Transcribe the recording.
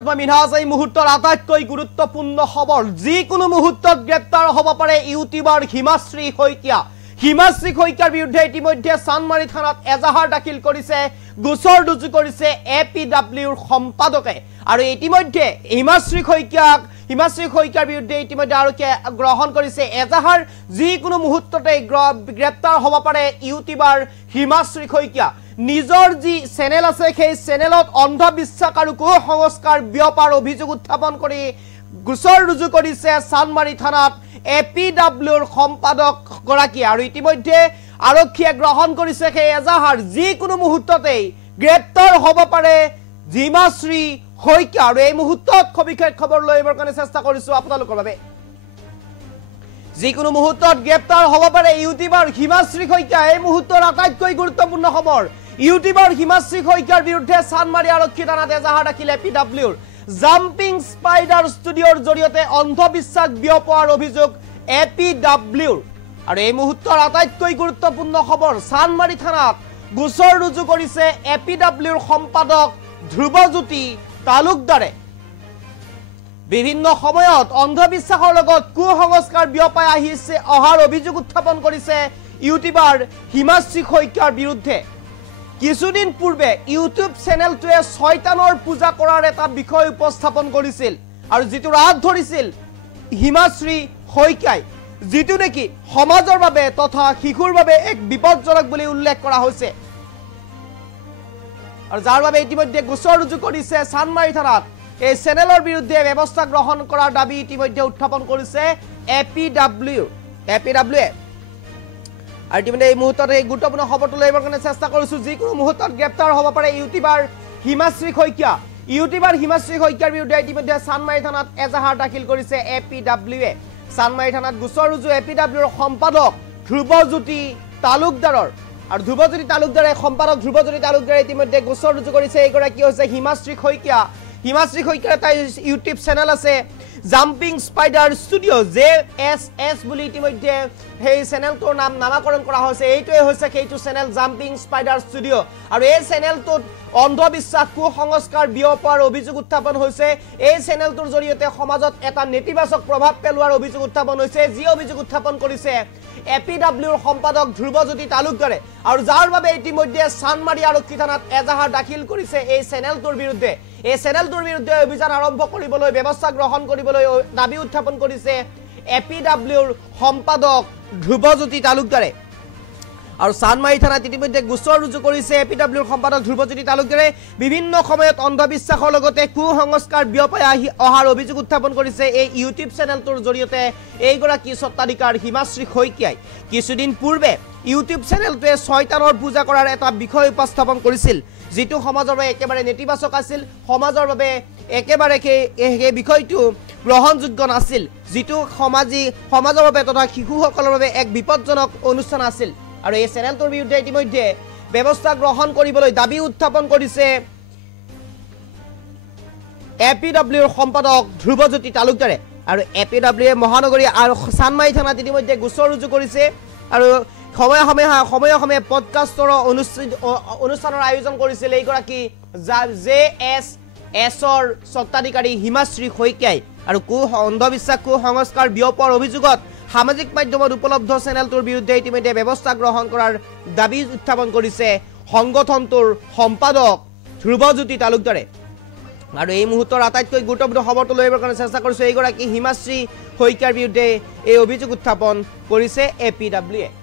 মিনহাজ এই মুহূৰ্তৰ আটাইতকৈ গুৰুত্বপূৰ্ণ খবৰ যিকোনো মুহূৰ্তত গ্ৰেপ্তাৰ হ'ব পাৰে ইউটিউবাৰ হিমাশ্ৰী শইকীয়া শইকীয়াৰ বিৰুদ্ধে ইতিমধ্যে চানমাৰী থানাত এজাহাৰ দাখিল কৰিছে গোচৰ ৰুজু কৰিছে এপিডব্লিউৰ সম্পাদকে আৰু ইতিমধ্যে হিমাশ্ৰী শইকীয়াৰ বিৰুদ্ধে ইতিমধ্যে আৰক্ষীয়ে গ্ৰহণ কৰিছে এজাহাৰ যিকোনো মুহূৰ্ততে গ্ৰেপ্তাৰ হ'ব পাৰে ইউটিউবাৰ হিমাশ্ৰী শইকীয়া নিজৰ যি চেনেল আছে সেই চেনেলত অন্ধবিশ্বাস আৰু কুসংস্কাৰ বিয়পাৰ অভিযোগ উত্থাপন কৰি গোচৰ ৰুজু কৰিছে চানমাৰী থানাত এপিডব্লিউৰ সম্পাদক গৰাকী আৰু ইতিমধ্যে আৰক্ষীয়ে গ্ৰহণ কৰিছে সেই এজাহাৰ যিকোনো মুহূৰ্ততে গ্ৰেপ্তাৰ হ'ব পাৰে হিমাশ্ৰী শইকীয়া আৰু এই মুহূৰ্তত সবিশেষ খবৰ লৈ এবাৰ কাৰণে চেষ্টা কৰিছো আপোনালোকৰ বাবে যিকোনো মুহূৰ্তত গ্ৰেপ্তাৰ হ'ব পাৰে ইউটিউবাৰ হিমাশ্ৰী শইকীয়া এই মুহূৰ্তৰ আটাইতকৈ গুৰুত্বপূৰ্ণ খবৰ ইউটিউবাৰ হিমাশ্ৰী শইকীয়াৰ বিৰুদ্ধে চানমাৰী আৰক্ষী থানাত এজাহাৰ দাখিল এপিডব্লিউৰ জাম্পিং স্পাইডাৰ ষ্টুডিঅ'ৰ জৰিয়তে অন্ধবিশ্বাস বিয়পোৱাৰ অভিযোগ এপিডব্লিউৰ আৰু এই মুহূৰ্তৰ আটাইতকৈ গুৰুত্বপূৰ্ণ খবৰ চানমাৰী থানাত গোচৰ ৰুজু কৰিছে এপিডব্লিউৰ সম্পাদক ধ্ৰুৱজ্যোতি তালুকদাৰে বিভিন্ন সময়ত অন্ধবিশ্বাসৰ লগত কুসংস্কাৰ বিয়পাই আহিছে অহাৰ অভিযোগ উত্থাপন কৰিছে ইউটিউবাৰ হিমাশ্ৰী শইকীয়াৰ বিৰুদ্ধে কিছুদিন পূৰ্বে ইউটিউব চেনেলটোৱে শয়তানৰ পূজা কৰাৰ এটা বিষয় উপস্থাপন কৰিছিল আৰু যিটো ৰাত ধৰিছিল হিমাশ্ৰী শইকীয়াই যিটো নেকি সমাজৰ বাবে তথা শিশুৰ বাবে এক বিপদজনক বুলি উল্লেখ কৰা হৈছে আৰু যাৰ বাবে ইতিমধ্যে গোচৰ ৰুজু কৰিছে চানমাৰী থানাত এই চেনেলৰ বিৰুদ্ধে ব্যৱস্থা গ্ৰহণ কৰাৰ দাবী ইতিমধ্যে উত্থাপন কৰিছে এপিডব্লিউয়ে আৰু ইতিমধ্যে এই মুহূৰ্তত এই গুৰুত্বপূৰ্ণ খবৰটো লৈ এবাৰ কাৰণে চেষ্টা কৰিছো যিকোনো মুহূৰ্তত গ্ৰেপ্তাৰ হ'ব পাৰে ইউটিউবাৰ হিমাশ্ৰী শইকীয়াৰ বিৰুদ্ধে ইতিমধ্যে চানমাৰী থানাত এজাহাৰ দাখিল কৰিছে এপিডব্লিউয়ে চানমাৰী থানাত গোচৰ ৰুজু এপিডব্লিউৰ সম্পাদক ধ্ৰুৱজ্যোতি তালুকদাৰৰ আৰু ধ্ৰুৱজ্যোতি তালুকদাৰে ইতিমধ্যে গোচৰ ৰুজু কৰিছে এইগৰাকী হৈছে হিমাশ্ৰী শইকীয়াৰ এটা ইউটিউব চেনেল আছে জাম্পিং স্পাইডাৰ ষ্টুডিঅ' JSS বুলি ইতিমধ্যে সেই চেনেলটোৰ নামাকৰণ কৰা হৈছে এইটোৱে হৈছে সেইটো চেনেল জাম্পিং স্পাইডাৰ ষ্টুডিঅ' আৰু এই চেনেলটোত অন্ধবিশ্বাস কুসংস্কাৰ বিয়পোৱাৰ অভিযোগ উত্থাপন হৈছে এই চেনেলটোৰ জৰিয়তে সমাজত এটা নেতিবাচক প্ৰভাৱ পেলোৱাৰ অভিযোগ উত্থাপন হৈছে যি অভিযোগ উত্থাপন কৰিছে এপিডব্লিউৰ সম্পাদক ধ্ৰুৱজ্যোতি তালুকদাৰে আৰু যাৰ বাবে ইতিমধ্যে চানমাৰী আৰক্ষী থানাত এজাহাৰ দাখিল কৰিছে এই চেনেলটোৰ বিৰুদ্ধে অভিযান আৰম্ভ কৰিবলৈ ব্যৱস্থা গ্ৰহণ কৰিবলৈ দাবী উত্থাপন কৰিছে এপিডব্লিউৰ সম্পাদক ধ্ৰুৱজ্যোতি তালুকদাৰে আৰু চানমাৰী থানাত ইতিমধ্যে গোচৰ ৰুজু কৰিছে এপিডব্লিউৰ সম্পাদক ধ্ৰুৱজ্যোতি তালুকদাৰে বিভিন্ন সময়ত অন্ধবিশ্বাসৰ লগতে কুসংস্কাৰ বিয়পাই অহাৰ অভিযোগ উত্থাপন কৰিছে এই ইউটিউব চেনেলটোৰ জৰিয়তে এইগৰাকী স্বত্বাধিকাৰ হিমাশ্ৰী শইকীয়াই কিছুদিন পূৰ্বে ইউটিউব চেনেলটোৱে শয়তানৰ পূজা কৰাৰ এটা বিষয় উপস্থাপন কৰিছিল যিটো সমাজৰ বাবে একেবাৰে নেতিবাচক আছিল সমাজৰ বাবে একেবাৰে সেই বিষয়টো গ্ৰহণযোগ্য নাছিল যিটো সমাজৰ বাবে তথা শিশুসকলৰ বাবে এক বিপদজনক অনুষ্ঠান আছিল আৰু এই চেনেলটোৰ বিৰুদ্ধে ইতিমধ্যে ব্যৱস্থা গ্ৰহণ কৰিবলৈ দাবী উত্থাপন কৰিছে এপিডব্লিউৰ সম্পাদক ধ্ৰুৱজ্যোতি তালুকদাৰে আৰু এপিডব্লিউয়ে মহানগৰী আৰু চানমাৰী থানাত ইতিমধ্যে গোচৰ ৰুজু কৰিছে আৰু সময়ে পডকাষ্টৰ অনুষ্ঠানৰ আয়োজন কৰিছিল এইগৰাকী JSSৰ স্বত্বাধিকাৰী হিমাশ্ৰী শইকীয়াই আৰু অন্ধবিশ্বাস কুসংস্কাৰ বিয়পোৱাৰ অভিযোগত সামাজিক মাধ্যমত উপলব্ধ চেনেলটোৰ বিৰুদ্ধে ইতিমধ্যে ব্যৱস্থা গ্ৰহণ কৰাৰ দাবী উত্থাপন কৰিছে সংগঠনটোৰ সম্পাদক ধ্ৰুৱজ্যোতি তালুকদাৰে আৰু এই মুহূৰ্তৰ আটাইতকৈ গুৰুত্বপূৰ্ণ খবৰটো লৈ এবাৰ কাৰণে চেষ্টা কৰিছো এইগৰাকী হিমাশ্ৰী শইকীয়াৰ বিৰুদ্ধে এই অভিযোগ উত্থাপন কৰিছে এপিডব্লিউয়ে